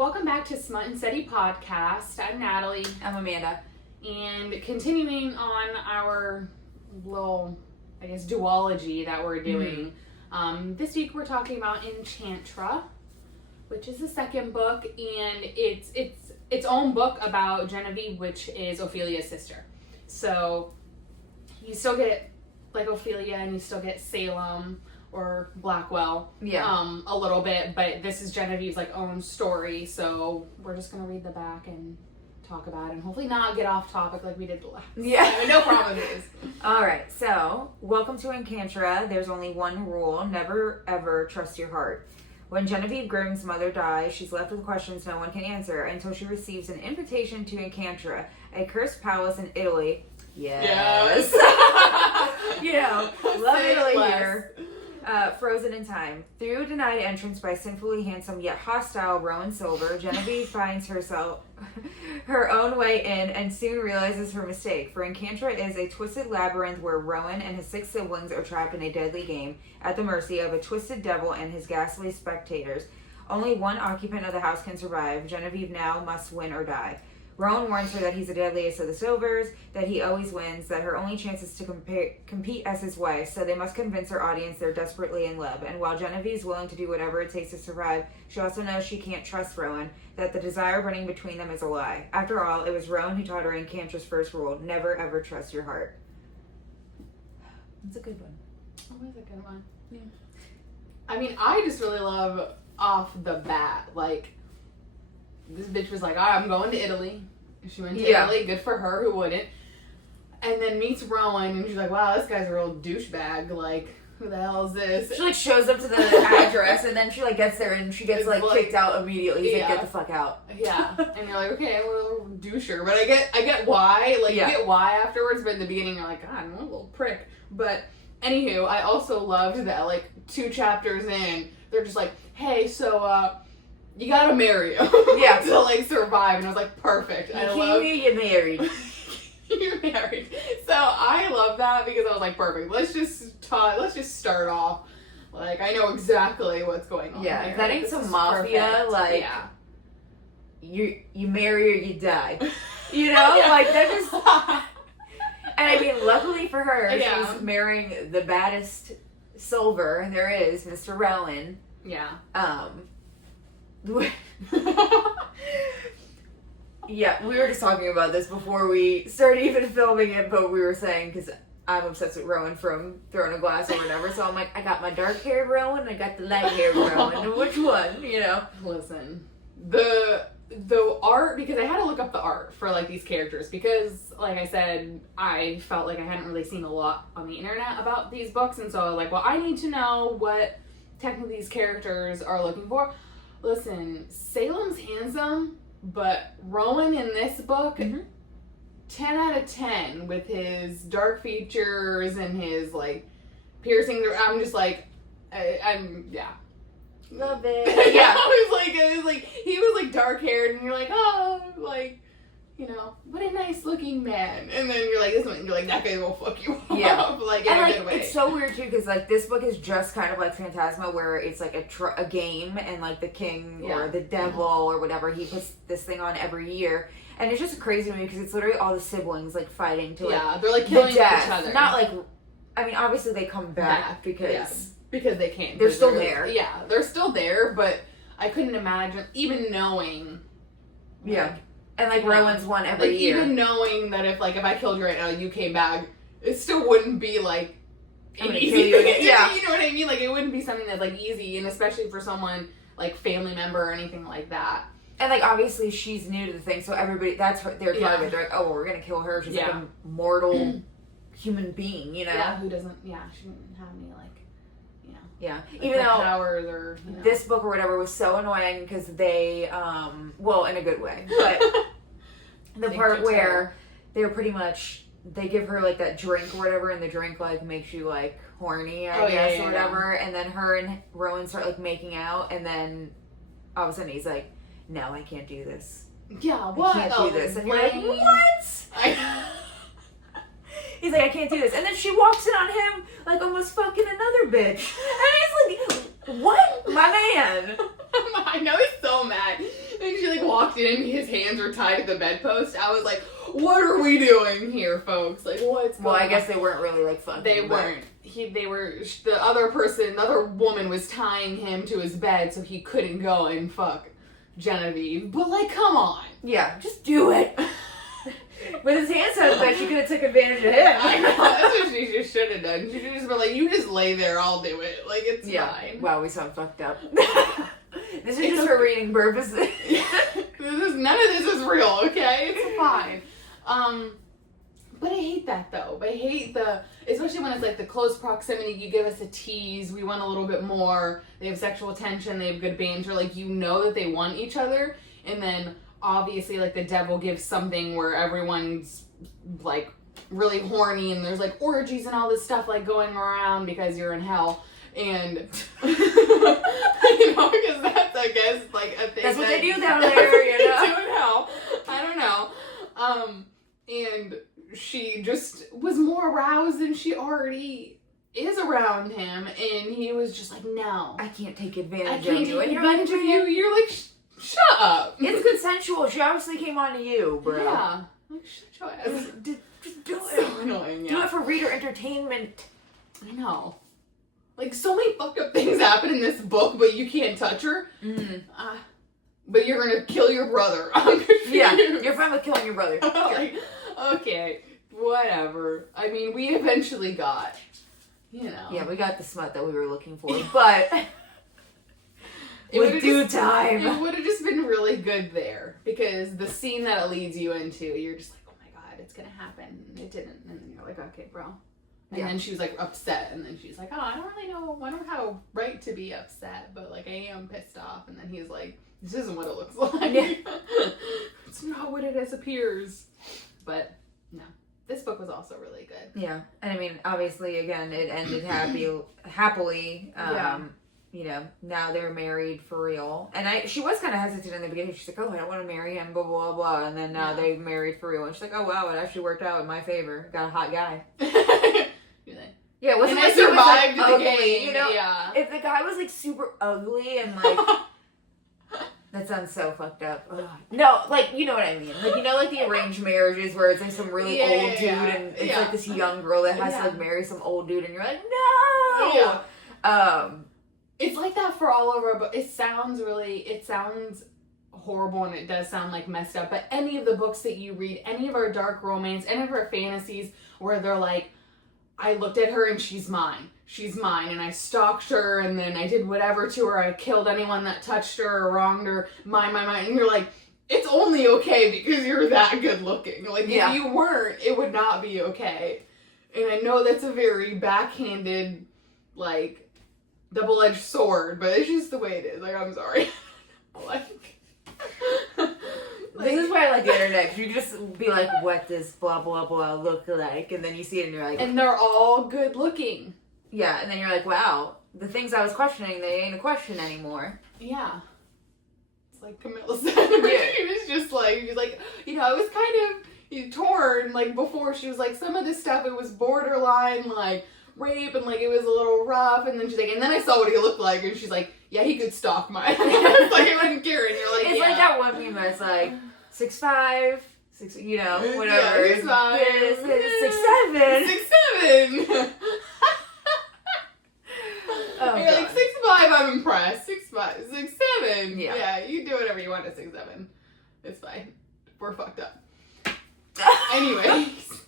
Welcome back to Smut and Steady Podcast. I'm Natalie. I'm Amanda. And continuing on our little, duology that we're doing, this week we're talking about Enchantra, which is the second book, and it's its own book about Genevieve, which is Ophelia's sister. So you still get like Ophelia and you still get Salem or Blackwell a little bit, but this is Genevieve's like own story, so we're just gonna read the back and talk about it and hopefully not get off topic like we did the last. Yeah. No promises. Alright, so welcome to Enchantra. There's only one rule: never ever trust your heart. When Genevieve Grimm's mother dies, she's left with questions no one can answer until she receives an invitation to Enchantra, a cursed palace in Italy. Yes. You know, love Italy here. Frozen in time. Through denied entrance by sinfully handsome yet hostile Rowan Silver, Genevieve finds herself her own way in and soon realizes her mistake. For Enchantra is a twisted labyrinth where Rowan and his 6 siblings are trapped in a deadly game at the mercy of a twisted devil and his ghastly spectators. Only one occupant of the house can survive. Genevieve now must win or die. Rowan warns her that he's the deadliest of the Silvers, that he always wins, that her only chance is to compete as his wife, so they must convince her audience they're desperately in love. And while Genevieve's willing to do whatever it takes to survive, she also knows she can't trust Rowan, that the desire running between them is a lie. After all, it was Rowan who taught her Enchantra's first rule: never ever trust your heart. It's a good one. Oh, it's a good one. Yeah. I mean, I just really love off the bat, like, this bitch was like, all right, I'm going to Italy. She went to Italy. Good for her. Who wouldn't? And then meets Rowan, and she's like, wow, this guy's a real douchebag. Like, who the hell is this? She, like, shows up to the address, and then she, like, gets there, and she gets, like, kicked out immediately. He's like, get the fuck out. Yeah. And you're like, okay, I'm a little doucher. But I get why. Like, you get why afterwards, but in the beginning, you're like, God, I'm a little prick. But, anywho, I also loved that, like, 2 chapters in, they're just like, hey, so, you gotta marry him to, like, survive. And I was like, perfect. You married. You're married. So I love that because I was like, perfect. Let's just start off. Like, I know exactly what's going on. Yeah, here. if that ain't some mafia, like, you marry or you die. You know? Like, that just... And I mean, luckily for her, she's marrying the baddest Silver there is, Mr. Rowan. Yeah. Yeah, we were just talking about this before we started even filming it, but we were saying, because I'm obsessed with Rowan from Throwing a Glass or whatever, so I'm like, I got my dark-haired Rowan, I got the light-haired Rowan, and which one, you know? Listen, the art, because I had to look up the art for, like, these characters, because, like I said, I felt like I hadn't really seen a lot on the internet about these books, and so I was like, well, I need to know what technically these characters are looking for. Listen, Salem's handsome, but Rowan in this book, 10 out of 10 with his dark features and his, like, piercing. I'm just like, Love it. Yeah, I was like, he was, like, dark haired, and you're like, oh, like, you know, what a nice looking man. And then you're like, this one, and you're like, that guy will fuck you up. Yeah. Like, in a good way. It's so weird too, because, like, this book is just kind of like Phantasma, where it's like a game, and, like, the king or the devil or whatever, he puts this thing on every year. And it's just crazy to me because it's literally all the siblings, like, fighting to, like, they're, like, killing each other. Not like, I mean, obviously they come back because they came. They're still there. Yeah, they're still there, but I couldn't imagine even knowing. Yeah. And, like, Rowan's one every year. Even knowing that if I killed you right now, you came back, it still wouldn't be, like, easy. You again. Yeah. You know what I mean? Like, it wouldn't be something that's, like, easy, and especially for someone, like, family member or anything like that. And, like, obviously she's new to the thing, so everybody, that's their target. Yeah. They're like, oh, well, we're going to kill her. She's, like, a mortal human being, you know? Yeah, who doesn't, she didn't have any, like, you know. Yeah. Like, even though powers or, you know. This book or whatever was so annoying because they, well, in a good way, but the part where they're pretty much, they give her, like, that drink or whatever, and the drink, like, makes you, like, horny, I guess, or whatever, and then her and Rowan start, like, making out, and then all of a sudden he's like, no, I can't do this. Yeah, what? I can't do this. And you're like, what? He's like, I can't do this. And then she walks in on him like almost fucking another bitch. And it's like, what? My man. I know he's so mad. And she like walked in, his hands were tied to the bedpost. I was like, what are we doing here, folks? Like, what's going on? Well, I guess they weren't really like fucking. They weren't. The other woman was tying him to his bed so he couldn't go and fuck Genevieve. But like, come on. Yeah, just do it. With his hands tied to the bed, she could have took advantage of him. I know, that's what she just should have done. She should have just been like, you just lay there, I'll do it. Like, it's fine. Wow, we sound fucked up. This is just for reading purposes. None of this is real, okay? It's fine. But I hate that though. I hate especially when it's like the close proximity, you give us a tease, we want a little bit more, they have sexual tension, they have good banter, like you know that they want each other, and then obviously like the devil gives something where everyone's like really horny and there's like orgies and all this stuff like going around because you're in hell. And you know, because that's I guess like a thing. That's what they do down there, you know. They do in hell. I don't know. And she just was more aroused than she already is around him, and he was just like, no, I can't take advantage I of can't you. take advantage of you. You're like, shut up. It's consensual. She obviously came on to you, bro. Yeah. Like, shut your ass. Just do It's it. so annoying. Do Yeah. it for reader entertainment. I know. Like, so many fucked up things happen in this book, but you can't touch her. Mm. But you're gonna kill your brother. I'm confused. Yeah, you're fine with killing your brother. Like, okay, whatever. I mean, we eventually got, you know. Yeah, we got the smut that we were looking for, but with due time. It would have just been really good there, because the scene that it leads you into, you're just like, oh my god, it's gonna happen. It didn't. And then you're like, okay, bro. And then she was like upset, and then she's like, oh, I don't really know, I don't have a right to be upset, but like I am pissed off. And then he's like, this isn't what it looks like. Yeah. It's not what it appears. But no, this book was also really good. Yeah, and I mean, obviously, again, it ended happily. You know, now they're married for real. And she was kind of hesitant in the beginning. She's like, oh, I don't want to marry him, blah, blah, blah. And then now they've married for real. And she's like, oh, wow, it actually worked out in my favor. Got a hot guy. Yeah, it wasn't and like I survived he was, like, the ugly, game. you know? Yeah. If the guy was, like, super ugly and, like... That sounds so fucked up. Ugh. No, like, you know what I mean. Like, you know, like, the arranged marriages where it's, like, some really old dude and it's, like, this young girl that has to, like, marry some old dude and you're like, no! Yeah. It's like that for all of our books. It sounds horrible and it does sound, like, messed up. But any of the books that you read, any of our dark romance, any of our fantasies where they're like, I looked at her and she's mine. She's mine, and I stalked her, and then I did whatever to her. I killed anyone that touched her or wronged her. Mine. And you're like, it's only okay because you're that good looking. Like, if you weren't, it would not be okay. And I know that's a very backhanded, like, double-edged sword, but it's just the way it is. Like, I'm sorry. This is why I like the internet, because you can just be like, what does blah, blah, blah look like? And then you see it and you're like... And they're all good looking. Yeah, and then you're like, wow, the things I was questioning, they ain't a question anymore. Yeah. It's like Camilla said. She was just like, you know, I was kind of torn, like, before. She was like, some of this stuff, it was borderline, like, rape, and, like, it was a little rough. And then she's like, and then I saw what he looked like, and she's like, yeah, he could stalk my ass. Like, I wouldn't care. And you're like, it's like that one meme that's like, 6'5", 6, you know, whatever. Yeah, 6'5", 6'7". 6'7". Oh, you're God. like, 6'5", I'm impressed. 6'5", 6'7". Yeah, you do whatever you want at 6'7". It's fine. We're fucked up. Anyways.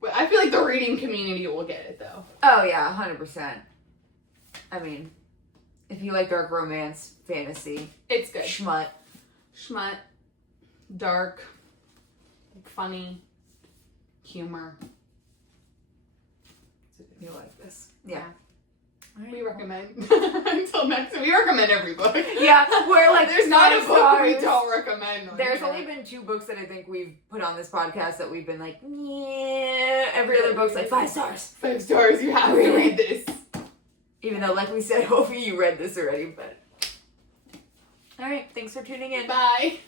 But I feel like the reading community will get it, though. Oh, yeah, 100%. I mean, if you like dark romance, fantasy. It's good. Smut. Dark. Funny. Humor. You like this. Yeah. We recommend. Until next time. We recommend every book. Yeah, we're like, there's not a book we don't recommend. There's only been 2 books that I think we've put on this podcast that we've been like, yeah. Every other book's like 5 stars. 5 stars. You have to read this. Even though, like we said, hopefully you read this already, but. Alright, thanks for tuning in. Bye.